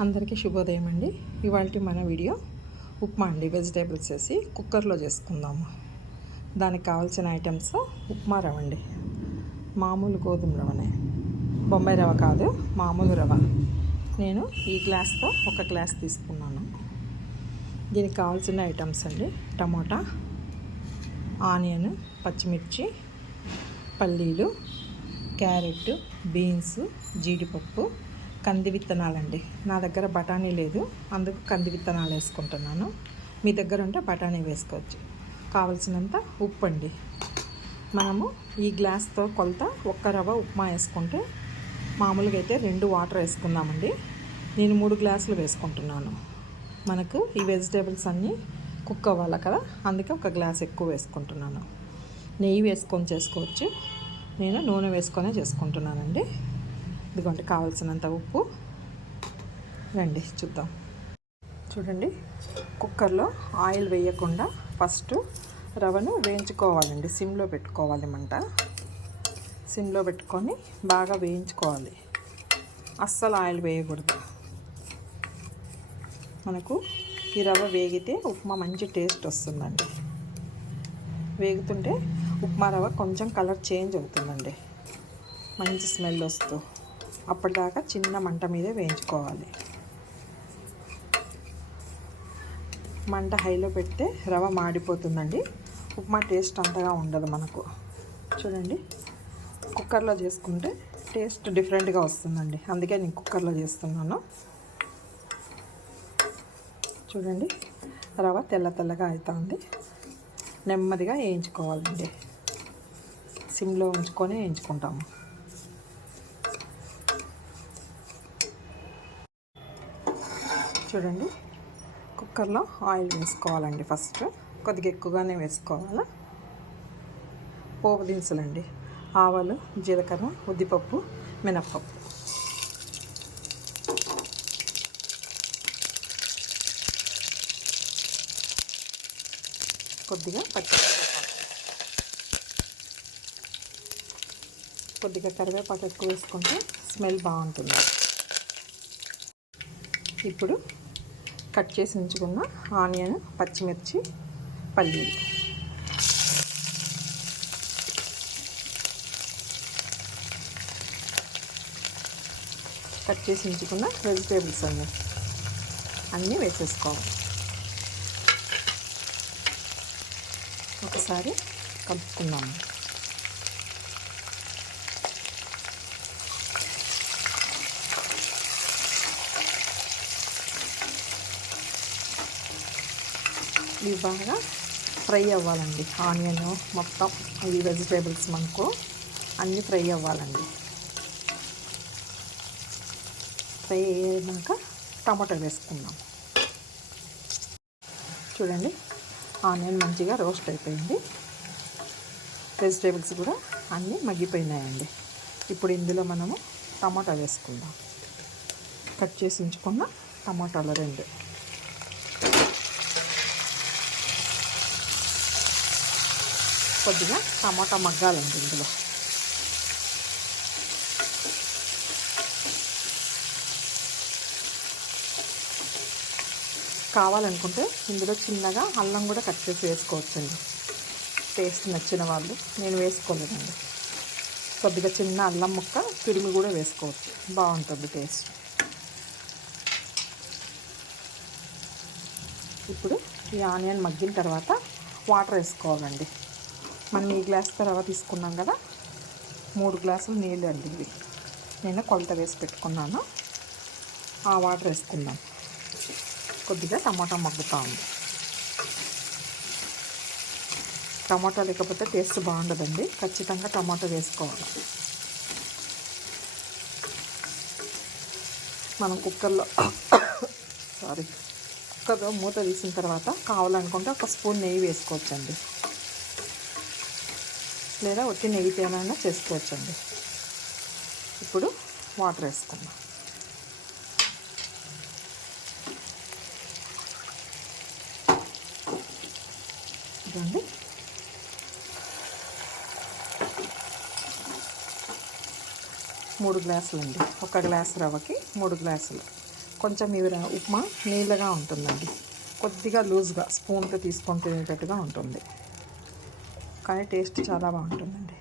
అందరికీ శుభోదయం అండి. ఇవాళ మన వీడియో ఉప్మా అండి. వెజిటేబుల్స్ వేసి కుక్కర్లో చేసుకుందాము. దానికి కావాల్సిన ఐటమ్స్ ఉప్మా రవ్వ అండి. మామూలు గోధుమ రవ్వనే. బొంబాయి రవ్వ కాదు మామూలు రవ్వ. నేను ఈ గ్లాస్తో ఒక గ్లాస్ తీసుకున్నాను. దీనికి కావాల్సిన ఐటమ్స్ అండి. టమోటా ఆనియన్ పచ్చిమిర్చి పల్లీలు క్యారెట్ బీన్స్ జీడిపప్పు కంది విత్తనాలండి. నా దగ్గర బఠానీ లేదు. అందుకు కంది విత్తనాలు వేసుకుంటున్నాను. మీ దగ్గర ఉంటే బఠానీ వేసుకోవచ్చు. కావలసినంత ఉప్పు అండి మనము ఈ గ్లాస్తో కొలత ఒక్క రవ్వ ఉప్మా వేసుకుంటే మామూలుగా అయితే రెండు వాటర్ వేసుకుందామండి. నేను మూడు గ్లాసులు వేసుకుంటున్నాను. మనకు ఈ వెజిటేబుల్స్ అన్నీ కుక్ అవ్వాలి కదా. అందుకే ఒక గ్లాస్ ఎక్కువ వేసుకుంటున్నాను. నెయ్యి వేసుకొని చేసుకోవచ్చు. నేను నూనె వేసుకొనే చేసుకుంటున్నానండి. ఇదిగోండి కావాల్సినంత ఉప్పు. రండి చూద్దాం. చూడండి కుక్కర్లో ఆయిల్ వేయకుండా ఫస్ట్ రవ్వను వేయించుకోవాలండి. సిమ్లో పెట్టుకోవాలి మంట. సిమ్లో పెట్టుకొని బాగా వేయించుకోవాలి. అస్సలు ఆయిల్ వేయకూడదు. మనకు ఈ రవ్వ వేగితే ఉప్మా మంచి టేస్ట్ వస్తుందండి. వేగుతుంటే ఉప్మా రవ్వ కొంచెం కలర్ చేంజ్ అవుతుందండి. మంచి స్మెల్ వస్తూ. అప్పటిదాకా చిన్న మంట మీదే వేయించుకోవాలి. మంట హైలో పెడితే రవ్వ మాడిపోతుందండి. ఉప్మా టేస్ట్ అంతగా ఉండదు మనకు. చూడండి. కుక్కర్లో చేసుకుంటే టేస్ట్ డిఫరెంట్గా వస్తుందండి. అందుకే నేను కుక్కర్లో చేస్తున్నాను. చూడండి. రవ తెల్ల తెల్లగా అవుతుంది నెమ్మదిగా వేయించుకోవాలండి. సిమ్లో ఉంచుకొని వేయించుకుంటాము. చూడండి. కుక్కర్లో ఆయిల్ వేసుకోవాలండి ఫస్ట్. కొద్దిగా ఎక్కువగానే వేసుకోవాలి? పోపు దినుసులండి. ఆవాలు జీలకర్ర ఉద్దిపప్పు మినప్పప్పు. కొద్దిగా పచ్చి కొద్దిగా కరివేపాకు ఎక్కువ వేసుకుంటే స్మెల్ బాగుంటుంది. ఇప్పుడు కట్ చేసి ఉంచుకున్న ఆనియన్ పచ్చిమిర్చి పల్లీలు. కట్ చేసి ఉంచుకున్న వెజిటేబుల్స్ అన్నీ. అన్నీ వేసేసుకోవాలి. ఒకసారి కలుపుకుందాము. ఇవి బాగా ఫ్రై అవ్వాలండి. ఆనియన్ మొత్తం ఇవి వెజిటేబుల్స్ మనకు అన్నీ ఫ్రై అవ్వాలండి. ఫ్రై అయ్యాక టమాటా వేసుకుందాం. చూడండి ఆనియన్ మంచిగా రోస్ట్ అయిపోయింది. వెజిటేబుల్స్ కూడా అన్నీ మగ్గిపోయినాయండి. ఇప్పుడు ఇందులో మనము టమాటా వేసుకుందాం. కట్ చేసి ఉంచుకున్న టమాటాలు రెండు. కొద్దిగా టమాటా మగ్గాలండి ఇందులో. కావాలనుకుంటే ఇందులో చిన్నగా అల్లం కూడా కట్ చేసి వేసుకోవచ్చండి. టేస్ట్ నచ్చిన వాళ్ళు నేను వేసుకోలేదండి. కొద్దిగా చిన్న అల్లం ముక్క తురిమి కూడా వేసుకోవచ్చు. బాగుంటుంది టేస్ట్. ఇప్పుడు ఈ ఆనియన్ మగ్గిన తర్వాత వాటర్ వేసుకోవాలండి. మనం ఈ గ్లాస్ తర్వాత తీసుకున్నాం కదా? మూడు గ్లాసులు నీళ్ళు అండి నేను కొలత వేసి పెట్టుకున్నాను. ఆ వాటర్ వేసుకుందాం. కొద్దిగా టమాటా మగ్గుతూ ఉంది. టమాటా లేకపోతే టేస్ట్ బాగుండదండి. ఖచ్చితంగా టమాటా వేసుకోవాలి. మనం కుక్కర్లో సారీ కుక్కర్లో మూత తీసిన తర్వాత కావాలనుకుంటే ఒక స్పూన్ నెయ్యి వేసుకోవచ్చండి. లేదా ఒట్టి నెయ్యి ఏమైనా చేసుకోవచ్చండి. ఇప్పుడు వాటర్ వేసుకుందాం. ఇదండి. మూడు గ్లాసులు అండి ఒక గ్లాస్ రవ్వకి మూడు గ్లాసులు. కొంచెం ఇవి ఉప్మా నీళ్ళగా ఉంటుందండి. కొద్దిగా లూజ్గా స్పూన్తో తీసుకొని తినేటట్టుగా ఉంటుంది. కానీ టేస్ట్ చాలా బాగుంటుందండి.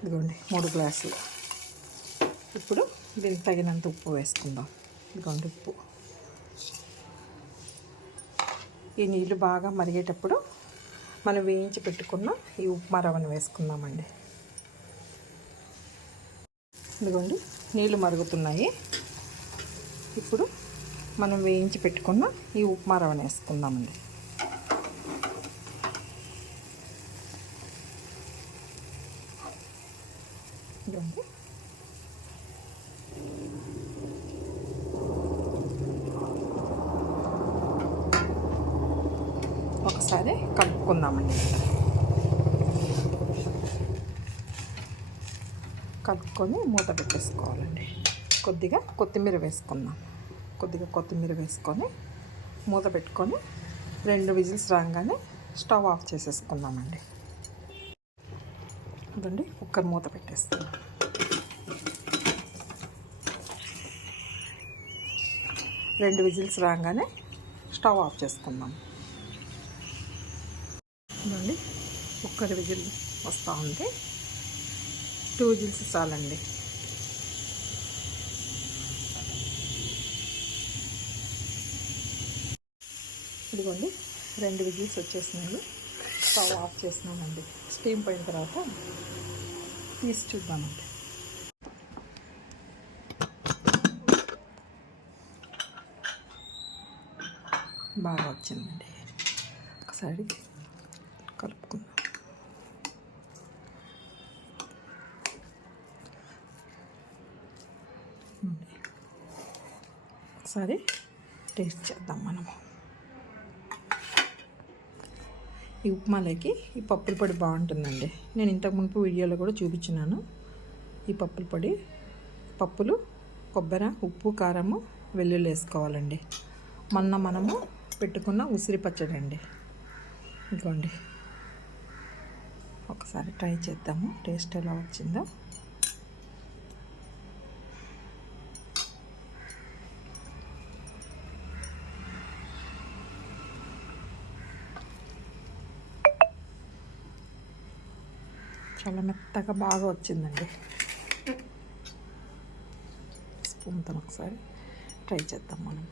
ఇదిగోండి మూడు గ్లాసులు. ఇప్పుడు దీనికి తగినంత ఉప్పు వేసుకుందాం. ఇదిగోండి ఉప్పు. ఈ నీళ్ళు బాగా మరిగేటప్పుడు మనం వేయించి పెట్టుకున్న ఈ ఉప్మా రవ్వను వేసుకుందామండి. ఇదిగోండి నీళ్ళు మరుగుతున్నాయి. ఇప్పుడు మనం వేయించి పెట్టుకున్న ఈ ఉప్మా రవ్వను వేసుకుందామండి. ఇదిగోండి ఒకసారి కలుపుకుందామండి. కలుపుకొని మూత పెట్టేసుకోవాలండి. కొద్దిగా కొత్తిమీర వేసుకుందాం. కొద్దిగా కొత్తిమీర వేసుకొని మూత పెట్టుకొని రెండు విజిల్స్ రాగానే స్టవ్ ఆఫ్ చేసేసుకుందామండి. అదండి కుక్కర్ మూత పెట్టేస్తాను రెండు విజిల్స్ రాగానే స్టవ్ ఆఫ్ చేసుకుందాం. ఇదండి కుక్కర్ విజిల్ వస్తూ ఉంది. టూ విజిల్స్ చాలండి. ఇదిగోండి రెండు విజిల్స్ వచ్చేసినాయి. స్టవ్ ఆఫ్ చేసినామండి స్టీమ్ పోయిన తర్వాత తీసి చూద్దామండి బాగా వచ్చిందండి. ఒకసారి కలుపుకుందాం. ఒకసారి టేస్ట్ చేద్దాం మనము. ఈ ఉప్మాలోకి ఈ పప్పుల పొడి బాగుంటుందండి. నేను ఇంతకు మునుపు వీడియోలో కూడా చూపించినాను. ఈ పప్పుల పొడి పప్పులు కొబ్బరి ఉప్పు కారము వెల్లుల్లి వేసుకోవాలండి. మొన్న మనము పెట్టుకున్న ఉసిరి పచ్చడి అండి. ఇదిగోండి. ఒకసారి ట్రై చేద్దాము. టేస్ట్ ఎలా వచ్చిందో. చాలా మెత్తగా బాగా వచ్చిందండి. స్పూన్తో ఒకసారి ట్రై చేద్దాం మనం.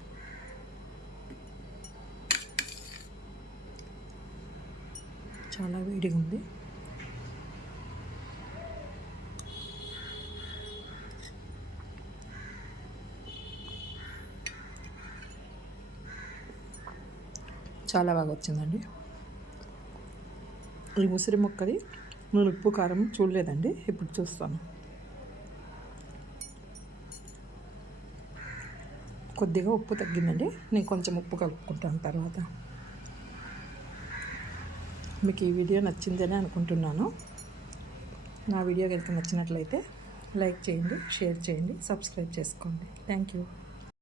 చాలా వేడిగా ఉంది. చాలా బాగా వచ్చిందండి. ఈ ముసిరి మొక్కది నేను ఉప్పు కారం చూడలేదండి. ఇప్పుడు చూస్తాను. కొద్దిగా ఉప్పు తగ్గిందండి. నేను కొంచెం ఉప్పు కలుపుకుంటాను తర్వాత. మీకు ఈ వీడియో నచ్చిందని అనుకుంటున్నాను. నా వీడియో కనుక నచ్చినట్లయితే లైక్ చేయండి షేర్ చేయండి సబ్స్క్రైబ్ చేసుకోండి. Thank you.